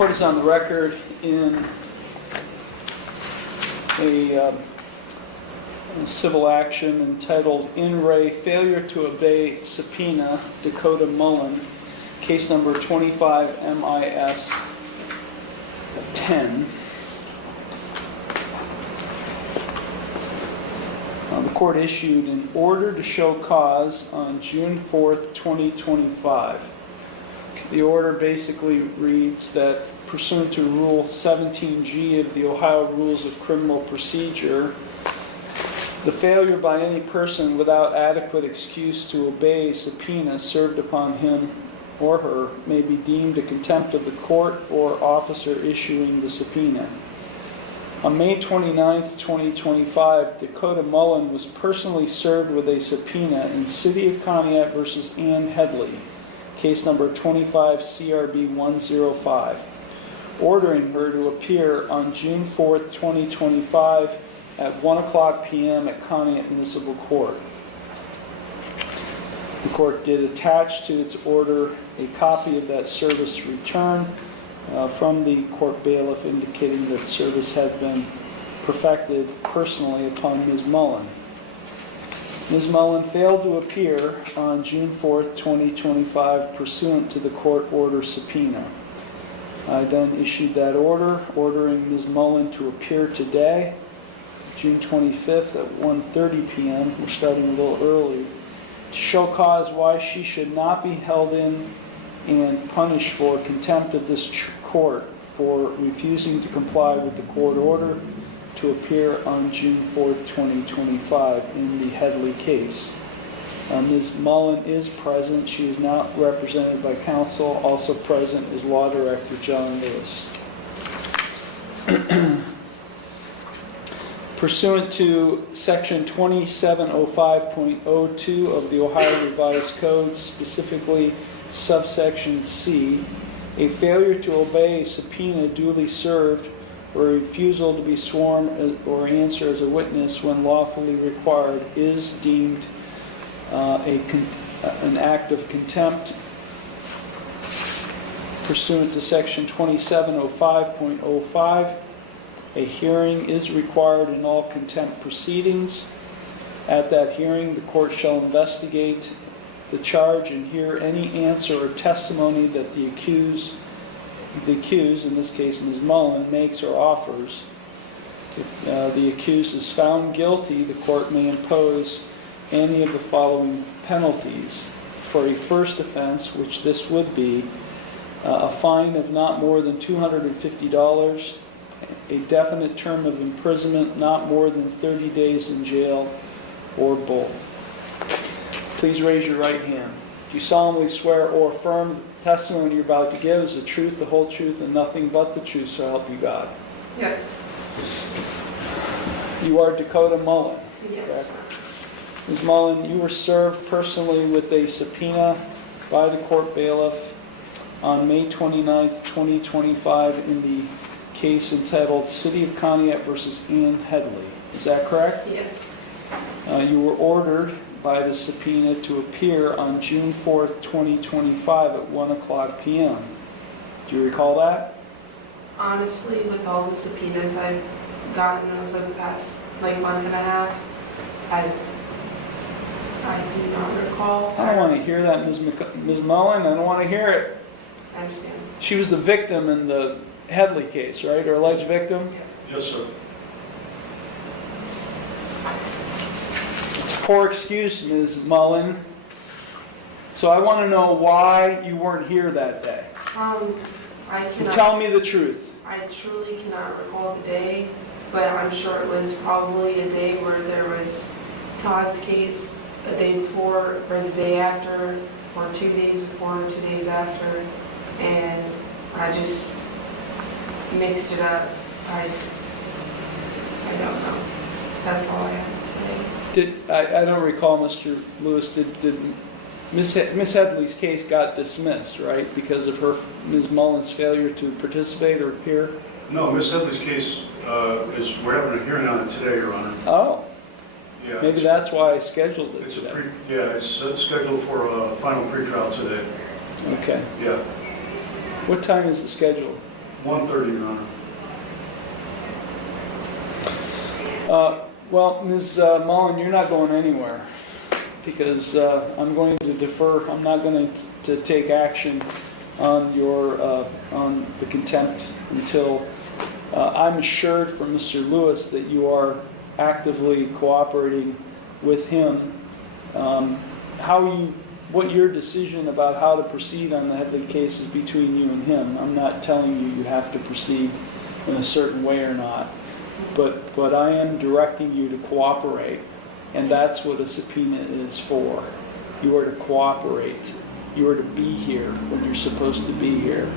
Court is on the record in a civil action entitled In Re Failure to Obey Subpoena, Dakota Mullen, case number 25 MIS 10. The court issued an order to show cause on June 4th, 2025. The order basically reads that pursuant to Rule 17G of the Ohio Rules of Criminal Procedure, the failure by any person without adequate excuse to obey a subpoena served upon him or her may be deemed a contempt of the court or officer issuing the subpoena. On May 29, 2025, Dakota Mullen was personally served with a subpoena in City of Contempt versus Ann Headley, case number 25 CRB 105, ordering her to appear on June 4, 2025 at 1:00 p.m. at Contempt Municipal Court. The court did attach to its order a copy of that service return from the court bailiff indicating that service had been perfected personally upon Ms. Mullen. Ms. Mullen failed to appear on June 4th, 2025 pursuant to the court order subpoena. I then issued that order ordering Ms. Mullen to appear today, June 25th at 1:30 p.m. We're starting a little early, to show cause why she should not be held in and punished for contempt of this court for refusing to comply with the court order to appear on June 4th, 2025 in the Headley case. Ms. Mullen is present. She is not represented by counsel. Also present is Law Director John Lewis. Pursuant to Section 2705.02 of the Ohio Revised Code, specifically subsection C, a failure to obey a subpoena duly served or a refusal to be sworn or answer as a witness when lawfully required is deemed an act of contempt. Pursuant to Section 2705.05, a hearing is required in all contempt proceedings. At that hearing, the court shall investigate the charge and hear any answer or testimony that the accused, in this case Ms. Mullen, makes or offers. If the accused is found guilty, the court may impose any of the following penalties. For a first offense, which this would be, a fine of not more than $250, a definite term of imprisonment not more than 30 days in jail, or both. Please raise your right hand. Do you solemnly swear or affirm that the testimony you're about to give is the truth, the whole truth, and nothing but the truth, so help you God? Yes. You are Dakota Mullen? Yes. Correct? Ms. Mullen, you were served personally with a subpoena by the court bailiff on May 29th, 2025 in the case entitled City of Contempt versus Ann Headley. Is that correct? Yes. You were ordered by the subpoena to appear on June 4th, 2025 at 1:00 p.m. Do you recall that? Honestly, with all the subpoenas I've gotten over the past month and a half, I do not recall. I don't want to hear that, Ms. Mullen. I don't want to hear it. I understand. She was the victim in the Headley case, right? Or alleged victim? Yes. Yes, sir. It's a poor excuse, Ms. Mullen. So I want to know why you weren't here that day. I cannot. Tell me the truth. I truly cannot recall the day, but I'm sure it was probably a day where there was Todd's case a day before, or the day after, or 2 days before, 2 days after, and I just mixed it up. I don't know. That's all I have to say. I don't recall, Mr. Lewis, did Ms. Headley's case got dismissed, right? Because of Ms. Mullen's failure to participate or appear? No, Ms. Headley's case we're having a hearing on it today, Your Honor. Oh. Yeah, Maybe that's why I scheduled it today. It's scheduled for a final pretrial today. Okay. Yeah. What time is it scheduled? 1:30, Your Honor. Well, Ms. Mullen, you're not going anywhere because I'm going to defer. I'm not going to take action on on the contempt until I'm assured from Mr. Lewis that you are actively cooperating with him. What your decision about how to proceed on the Headley case is between you and him. I'm not telling you you have to proceed in a certain way or not. But I am directing you to cooperate, and that's what a subpoena is for. You are to cooperate. You are to be here when you're supposed to be here.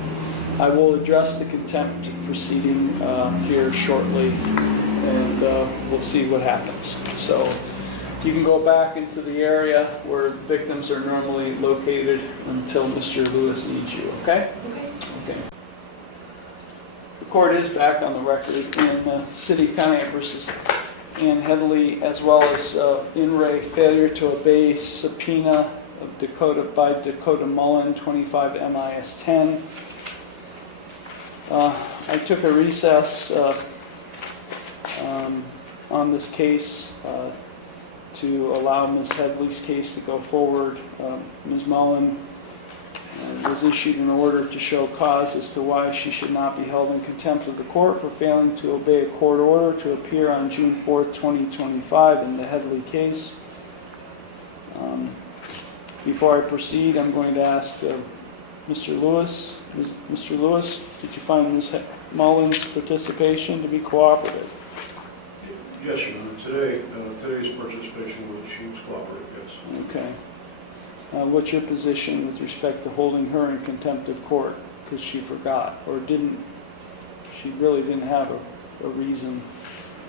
I will address the contempt proceeding here shortly, and we'll see what happens. So you can go back into the area where victims are normally located until Mr. Lewis needs you, okay? Okay. The court is back on the record in City County versus Ann Headley, as well as in re failure to obey subpoena of Dakota Mullen, 25 MIS 10. I took a recess on this case to allow Ms. Headley's case to go forward. Ms. Mullen was issued an order to show cause as to why she should not be held in contempt of the court for failing to obey a court order to appear on June 4th, 2025 in the Headley case. Before I proceed, I'm going to ask Mr. Lewis. Mr. Lewis, did you find Ms. Mullen's participation to be cooperative? Yes, Your Honor. Today's participation, she was cooperative, yes. Okay. What's your position with respect to holding her in contempt of court because she forgot or she really didn't have a reason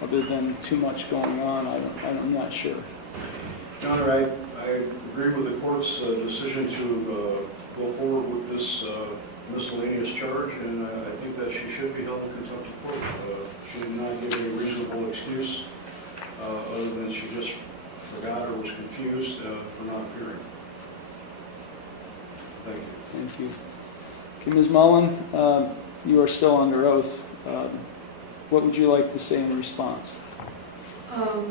other than too much going on? I'm not sure. Your Honor, I agree with the court's decision to go forward with this miscellaneous charge, and I think that she should be held in contempt of court. She did not give a reasonable excuse other than she just forgot or was confused for not appearing. Thank you. Thank you. Okay, Ms. Mullen, you are still under oath. What would you like to say in response? I'm not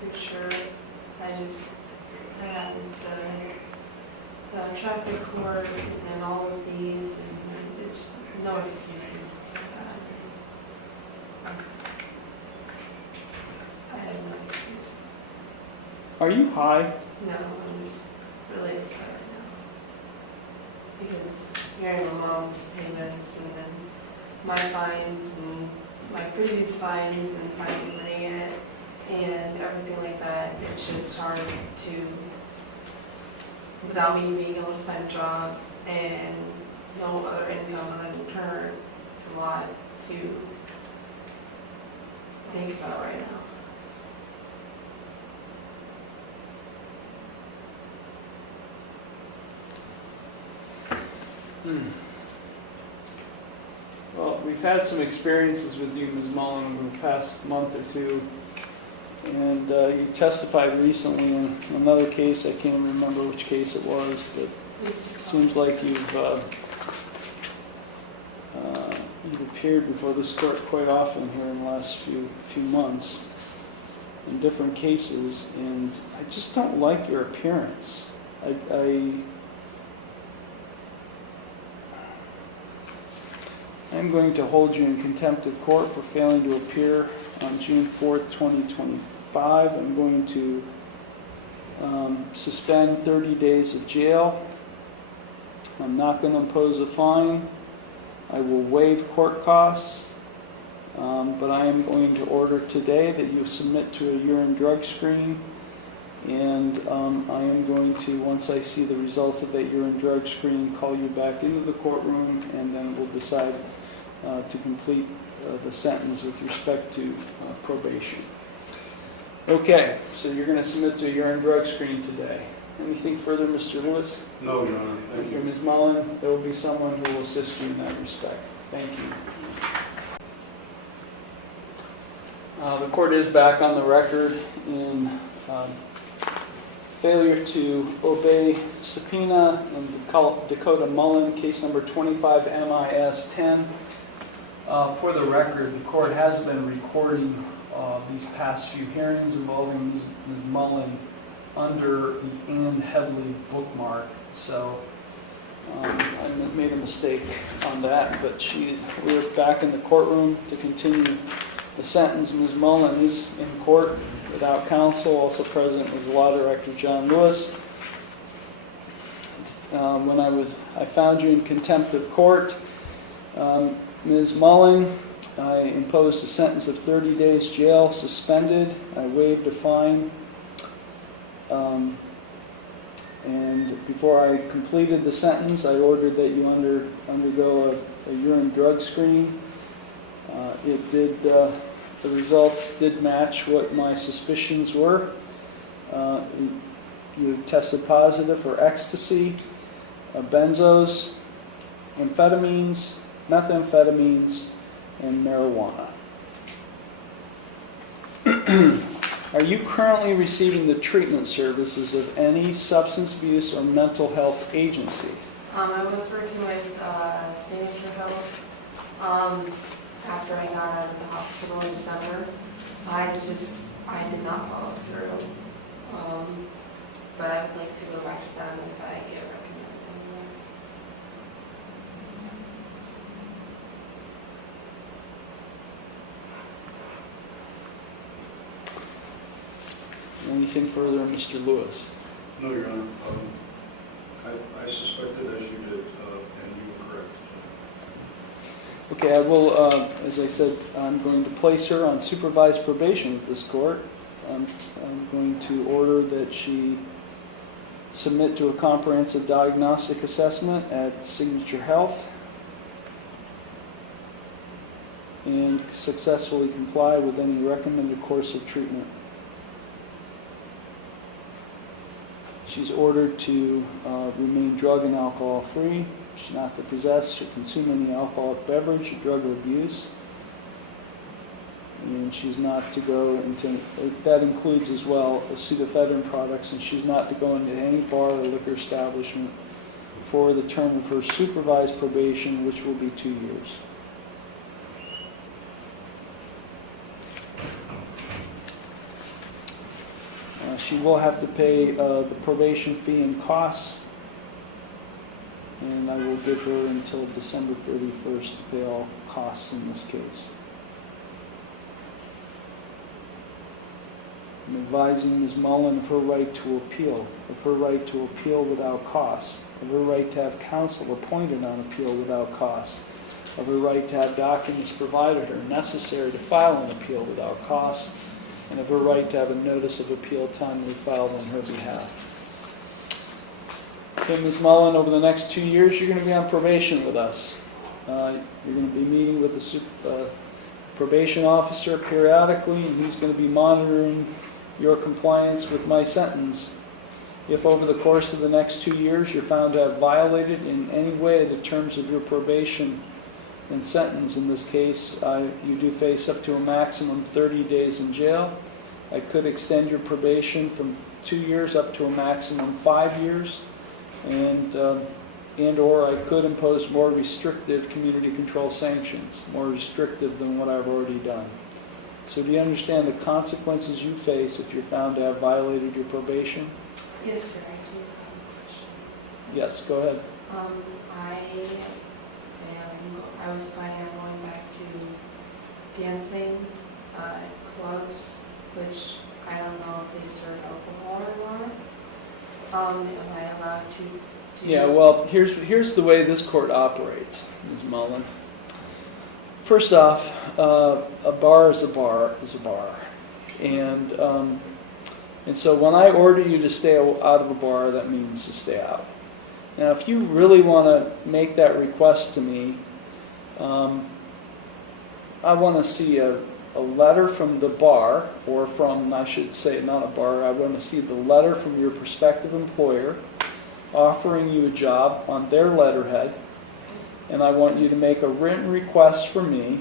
pretty sure. I had the traffic court and all of these, and it's no excuses. It's so bad. I have no excuse. Are you high? No, I'm just really upset right now. Because hearing my mom's payments and then my fines and my previous fines and fines submitting it and everything like that, it's just hard to, without me being able to find a job and no other income other than her, it's a lot to think about right now. Well, we've had some experiences with you, Ms. Mullen, over the past month or two, and you testified recently in another case. I can't remember which case it was, but it seems like you've appeared before this court quite often here in the last few months in different cases, and I just don't like your appearance. I'm going to hold you in contempt of court for failing to appear on June 4th, 2025. I'm going to suspend 30 days of jail. I'm not going to impose a fine. I will waive court costs, but I am going to order today that you submit to a urine drug screen, and I am going to, once I see the results of that urine drug screen, call you back into the courtroom, and then we'll decide to complete the sentence with respect to probation. Okay, so you're going to submit to a urine drug screen today. Anything further, Mr. Lewis? No, Your Honor. Thank you. Ms. Mullen, there will be someone who will assist you in that respect. Thank you. The court is back on the record in failure to obey subpoena in Dakota Mullen, case number 25 MIS 10. For the record, the court has been recording these past few hearings involving Ms. Mullen under the and heavily bookmark. So I made a mistake on that, but we're back in the courtroom to continue the sentence. Ms. Mullen is in court without counsel. Also present was Law Director John Lewis. When I found you in contempt of court, Ms. Mullen, I imposed a sentence of 30 days jail, suspended. I waived a fine. And before I completed the sentence, I ordered that you undergo a urine drug screen. The results did match what my suspicions were. You tested positive for ecstasy, benzos, amphetamines, methamphetamines, and marijuana. Are you currently receiving the treatment services of any substance abuse or mental health agency? I was working with Signature Health after I got out of the hospital in December. I did not follow through. But I would like to go back to them if I get recommended anywhere. Anything further, Mr. Lewis? No, Your Honor. I suspected as you did, and you were correct. Okay, I will, as I said, I'm going to place her on supervised probation with this court. I'm going to order that she submit to a comprehensive diagnostic assessment at Signature Health and successfully comply with any recommended course of treatment. She's ordered to remain drug and alcohol free. She's not to possess or consume any alcoholic beverage or drug abuse. And she's not to go into, that includes as well pseudoephedrine products, and she's not to go into any bar or liquor establishment for the term of her supervised probation, which will be 2 years. She will have to pay the probation fee and costs, and I will give her until December 31st to pay all costs in this case. I'm advising Ms. Mullen of her right to appeal, without cost, of her right to have counsel appointed on appeal without cost, of her right to have documents provided her necessary to file an appeal without cost, and of her right to have a notice of appeal timely filed on her behalf. Okay, Ms. Mullen, over the next 2 years, you're going to be on probation with us. You're going to be meeting with the probation officer periodically, and he's going to be monitoring your compliance with my sentence. If over the course of the next 2 years you're found to have violated in any way the terms of your probation and sentence, in this case, you do face up to a maximum 30 days in jail. I could extend your probation from 2 years up to a maximum 5 years, and or I could impose more restrictive community control sanctions, more restrictive than what I've already done. So do you understand the consequences you face if you're found to have violated your probation? Yes, sir, I do have a question. Yes, go ahead. I was planning on going back to dancing clubs, which I don't know if they serve alcohol or not. Am I allowed to do? Yeah, well, here's the way this court operates, Ms. Mullen. First off, a bar is a bar is a bar, and so when I order you to stay out of a bar, that means to stay out. Now, if you really want to make that request to me, I want to see a letter from the bar, or from, I should say, not a bar, I want to see the letter from your prospective employer offering you a job on their letterhead, and I want you to make a written request for me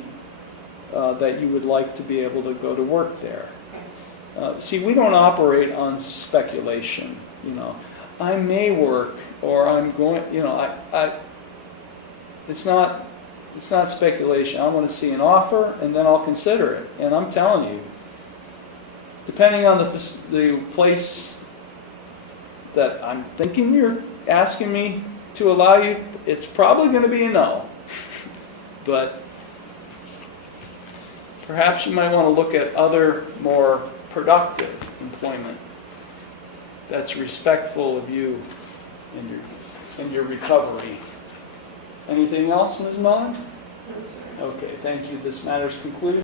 that you would like to be able to go to work there. See, we don't operate on speculation, you know. I may work, or I'm going, you know, it's not speculation. I want to see an offer, and then I'll consider it. And I'm telling you, depending on the place that I'm thinking you're asking me to allow you, it's probably going to be a no. But perhaps you might want to look at other, more productive employment that's respectful of you and your recovery. Anything else, Ms. Mullen? No, sir. Okay, thank you. This matter is concluded.